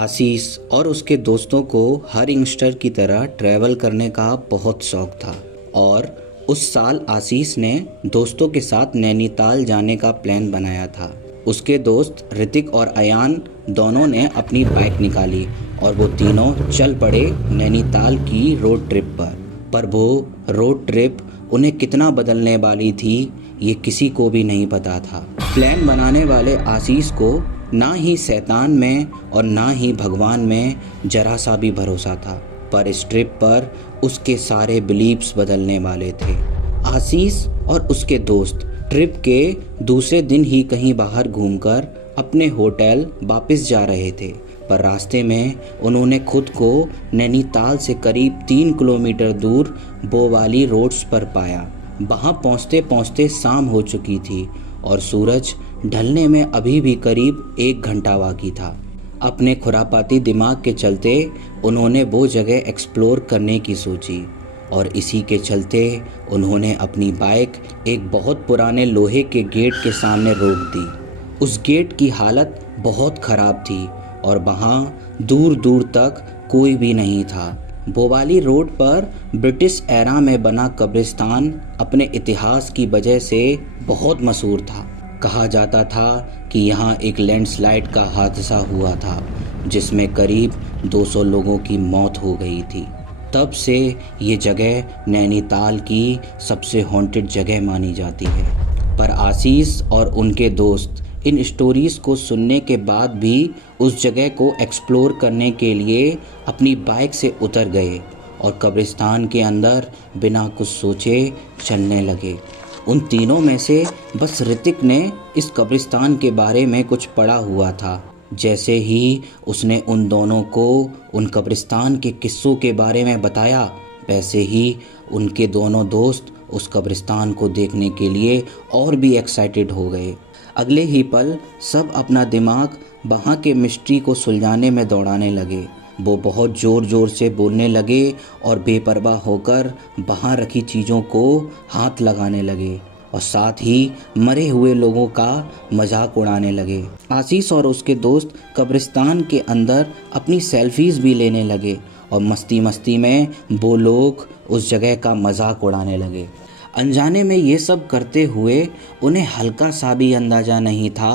आशीष और उसके दोस्तों को हर यंगस्टर की तरह ट्रैवल करने का बहुत शौक था और उस साल आशीष ने दोस्तों के साथ नैनीताल जाने का प्लान बनाया था। उसके दोस्त ऋतिक और अयान दोनों ने अपनी बाइक निकाली और वो तीनों चल पड़े नैनीताल की रोड ट्रिप पर वो रोड ट्रिप उन्हें कितना बदलने वाली थी ये किसी को भी नहीं पता था। प्लान बनाने वाले आशीष को ना ही शैतान में और ना ही भगवान में जरा सा भी भरोसा था, पर इस ट्रिप पर उसके सारे बिलीव्स बदलने वाले थे। आशीष और उसके दोस्त ट्रिप के दूसरे दिन ही कहीं बाहर घूमकर अपने होटल वापस जा रहे थे, पर रास्ते में उन्होंने खुद को नैनीताल से करीब 3 किलोमीटर दूर बोवाली रोड्स पर पाया। वहां पहुंचते पहुंचते शाम हो चुकी थी और सूरज ढलने में अभी भी करीब 1 घंटा बाकी था। अपने खुरापाती दिमाग के चलते उन्होंने वो जगह एक्सप्लोर करने की सोची और इसी के चलते उन्होंने अपनी बाइक एक बहुत पुराने लोहे के गेट के सामने रोक दी। उस गेट की हालत बहुत ख़राब थी और वहाँ दूर दूर तक कोई भी नहीं था। बोवाली रोड पर ब्रिटिश एरा में बना कब्रिस्तान अपने इतिहास की वजह से बहुत मशहूर था। कहा जाता था कि यहाँ एक लैंडस्लाइड का हादसा हुआ था जिसमें करीब 200 लोगों की मौत हो गई थी। तब से ये जगह नैनीताल की सबसे हॉन्टेड जगह मानी जाती है। पर आशीष और उनके दोस्त इन स्टोरीज़ को सुनने के बाद भी उस जगह को एक्सप्लोर करने के लिए अपनी बाइक से उतर गए और कब्रिस्तान के अंदर बिना कुछ सोचे चलने लगे। उन तीनों में से बस ऋतिक ने इस कब्रिस्तान के बारे में कुछ पढ़ा हुआ था। जैसे ही उसने उन दोनों को उन कब्रिस्तान के किस्सों के बारे में बताया, वैसे ही उनके दोनों दोस्त उस कब्रिस्तान को देखने के लिए और भी एक्साइटेड हो गए। अगले ही पल सब अपना दिमाग वहाँ के मिस्ट्री को सुलझाने में दौड़ाने लगे। वो बहुत ज़ोर ज़ोर से बोलने लगे और बेपरवाह होकर वहाँ रखी चीज़ों को हाथ लगाने लगे और साथ ही मरे हुए लोगों का मजाक उड़ाने लगे। आशीष और उसके दोस्त कब्रिस्तान के अंदर अपनी सेल्फीज़ भी लेने लगे और मस्ती मस्ती में वो लोग उस जगह का मजाक उड़ाने लगे। अनजाने में ये सब करते हुए उन्हें हल्का सा भी अंदाज़ा नहीं था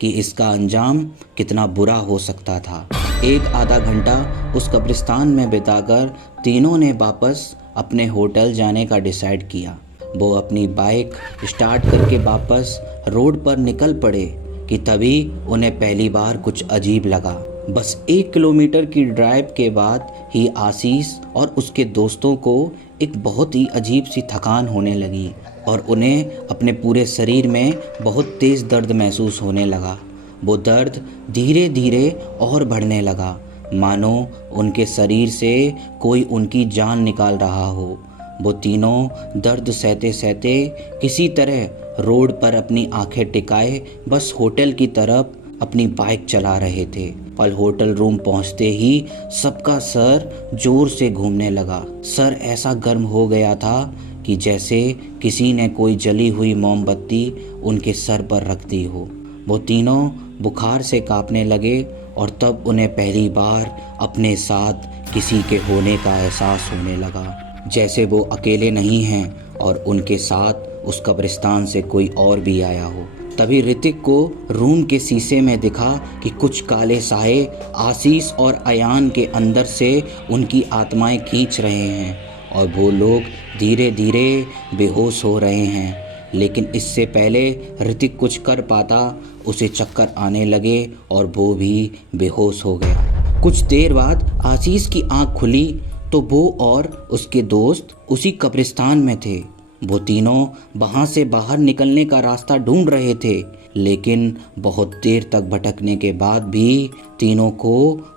कि इसका अंजाम कितना बुरा हो सकता था। एक आधा घंटा उस कब्रिस्तान में बिताकर तीनों ने वापस अपने होटल जाने का डिसाइड किया। वो अपनी बाइक स्टार्ट करके वापस रोड पर निकल पड़े कि तभी उन्हें पहली बार कुछ अजीब लगा। बस 1 किलोमीटर की ड्राइव के बाद ही आशीष और उसके दोस्तों को एक बहुत ही अजीब सी थकान होने लगी और उन्हें अपने पूरे शरीर में बहुत तेज़ दर्द महसूस होने लगा। वो दर्द धीरे धीरे और बढ़ने लगा, मानो उनके शरीर से कोई उनकी जान निकाल रहा हो। वो तीनों दर्द सहते सहते किसी तरह रोड पर अपनी आंखें टिकाए बस होटल की तरफ अपनी बाइक चला रहे थे। पर होटल रूम पहुंचते ही सबका सर जोर से घूमने लगा। सर ऐसा गर्म हो गया था कि जैसे किसी ने कोई जली हुई मोमबत्ती उनके सर पर रख दी हो। वो तीनों बुखार से कांपने लगे और तब उन्हें पहली बार अपने साथ किसी के होने का एहसास होने लगा, जैसे वो अकेले नहीं हैं और उनके साथ उस कब्रिस्तान से कोई और भी आया हो। तभी ऋतिक को रूम के शीशे में दिखा कि कुछ काले साए आशीष और अयान के अंदर से उनकी आत्माएं खींच रहे हैं और वो लोग धीरे धीरे बेहोश हो रहे हैं। लेकिन इससे पहले ऋतिक कुछ कर पाता, उसे चक्कर आने लगे और वो भी बेहोश हो गया। कुछ देर बाद आशीष की आंख खुली तो वो और उसके दोस्त उसी कब्रिस्तान में थे। वो तीनों वहाँ से बाहर निकलने का रास्ता ढूंढ रहे थे, लेकिन बहुत देर तक भटकने के बाद भी तीनों को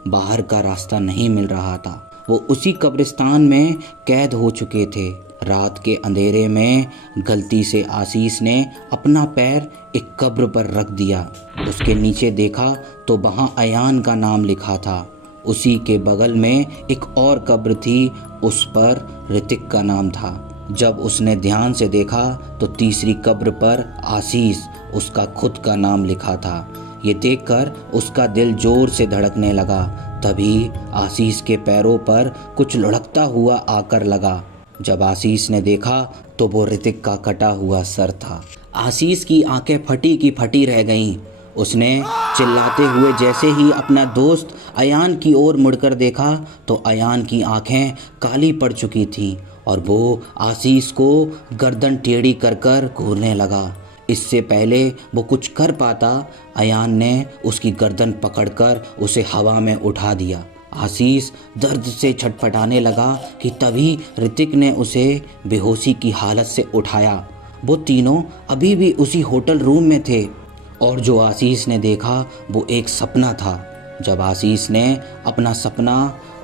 बाहर का रास्ता नहीं मिल रहा था। वो उसी कब्रिस्तान में कैद हो चुके थे। रात के अंधेरे में गलती से आशीष ने अपना पैर एक कब्र पर रख दिया। उसके नीचे देखा तो वहाँ अयान का नाम लिखा था। उसी के बगल में एक और कब्र थी, उस पर ऋतिक का नाम था। जब उसने ध्यान से देखा तो तीसरी कब्र पर आशीष, उसका खुद का नाम लिखा था। ये देखकर उसका दिल जोर से धड़कने लगा। तभी आशीष के पैरों पर कुछ लुढ़कता हुआ आकर लगा। जब आशीष ने देखा तो वो ऋतिक का कटा हुआ सर था। आशीष की आंखें फटी की फटी रह गईं। उसने चिल्लाते हुए जैसे ही अपना दोस्त अयान की ओर मुड़कर देखा तो अयान की आंखें काली पड़ चुकी थीं और वो आशीष को गर्दन टेढ़ी कर कर घूरने लगा। इससे पहले वो कुछ कर पाता, अयान ने उसकी गर्दन पकड़कर उसे हवा में उठा दिया। आशीष दर्द से छटपटाने लगा कि तभी ऋतिक ने उसे बेहोशी की हालत से उठाया। वो तीनों अभी भी उसी होटल रूम में थे और जो आशीष ने देखा वो एक सपना था। जब आशीष ने अपना सपना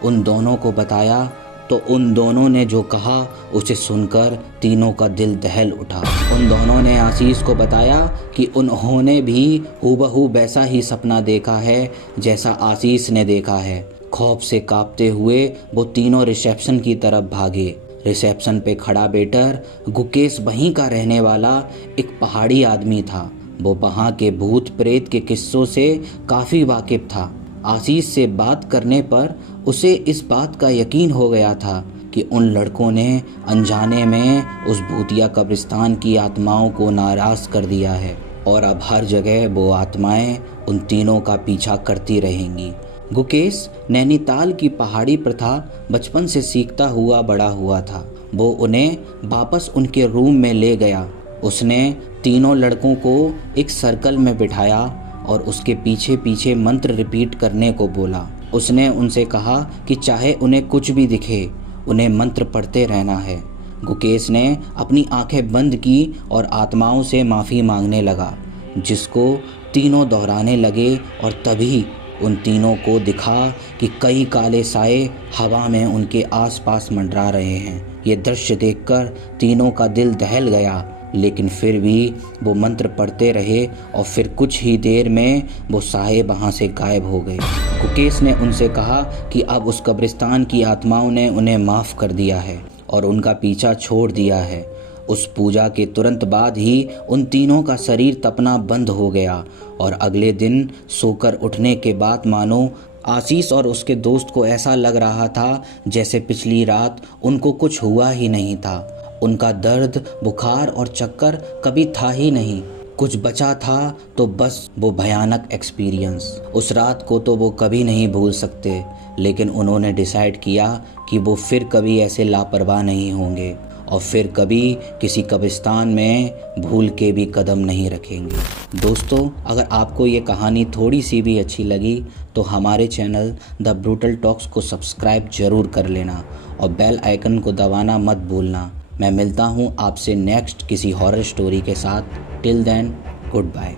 उन दोनों को बताया तो उन दोनों ने जो कहा उसे सुनकर तीनों का दिल दहल उठा। उन दोनों ने आशीष को बताया कि उन्होंने भी हूबहू वैसा ही सपना देखा है जैसा आशीष ने देखा है। खौफ से कांपते हुए वो तीनों रिसेप्शन की तरफ भागे। रिसेप्शन पे खड़ा वेटर गुकेश वहीं का रहने वाला एक पहाड़ी आदमी था। वो वहाँ के भूत प्रेत के किस्सों से काफ़ी वाकिफ था। आशीष से बात करने पर उसे इस बात का यकीन हो गया था कि उन लड़कों ने अनजाने में उस भूतिया कब्रिस्तान की आत्माओं को नाराज़ कर दिया है और अब हर जगह वो आत्माएं उन तीनों का पीछा करती रहेंगी। गुकेश नैनीताल की पहाड़ी प्रथा बचपन से सीखता हुआ बड़ा हुआ था। वो उन्हें वापस उनके रूम में ले गया। उसने तीनों लड़कों को एक सर्कल में बिठाया और उसके पीछे पीछे मंत्र रिपीट करने को बोला। उसने उनसे कहा कि चाहे उन्हें कुछ भी दिखे, उन्हें मंत्र पढ़ते रहना है। गुकेश ने अपनी आंखें बंद की और आत्माओं से माफ़ी मांगने लगा, जिसको तीनों दोहराने लगे और तभी उन तीनों को दिखा कि कई काले साए हवा में उनके आसपास मंडरा रहे हैं। ये दृश्य देखकर तीनों का दिल दहल गया, लेकिन फिर भी वो मंत्र पढ़ते रहे और फिर कुछ ही देर में वो साए वहाँ से गायब हो गए। गुकेश ने उनसे कहा कि अब उस कब्रिस्तान की आत्माओं ने उन्हें माफ़ कर दिया है और उनका पीछा छोड़ दिया है। उस पूजा के तुरंत बाद ही उन तीनों का शरीर तपना बंद हो गया और अगले दिन सोकर उठने के बाद मानो आशीष और उसके दोस्त को ऐसा लग रहा था जैसे पिछली रात उनको कुछ हुआ ही नहीं था। उनका दर्द, बुखार और चक्कर कभी था ही नहीं। कुछ बचा था तो बस वो भयानक एक्सपीरियंस। उस रात को तो वो कभी नहीं भूल सकते, लेकिन उन्होंने डिसाइड किया कि वो फिर कभी ऐसे लापरवाह नहीं होंगे और फिर कभी किसी कब्रिस्तान में भूल के भी कदम नहीं रखेंगे। दोस्तों, अगर आपको ये कहानी थोड़ी सी भी अच्छी लगी तो हमारे चैनल द ब्रूटल टॉक्स को सब्सक्राइब ज़रूर कर लेना और बेल आइकन को दबाना मत भूलना। मैं मिलता हूँ आपसे नेक्स्ट किसी हॉरर स्टोरी के साथ। Till then, good bye.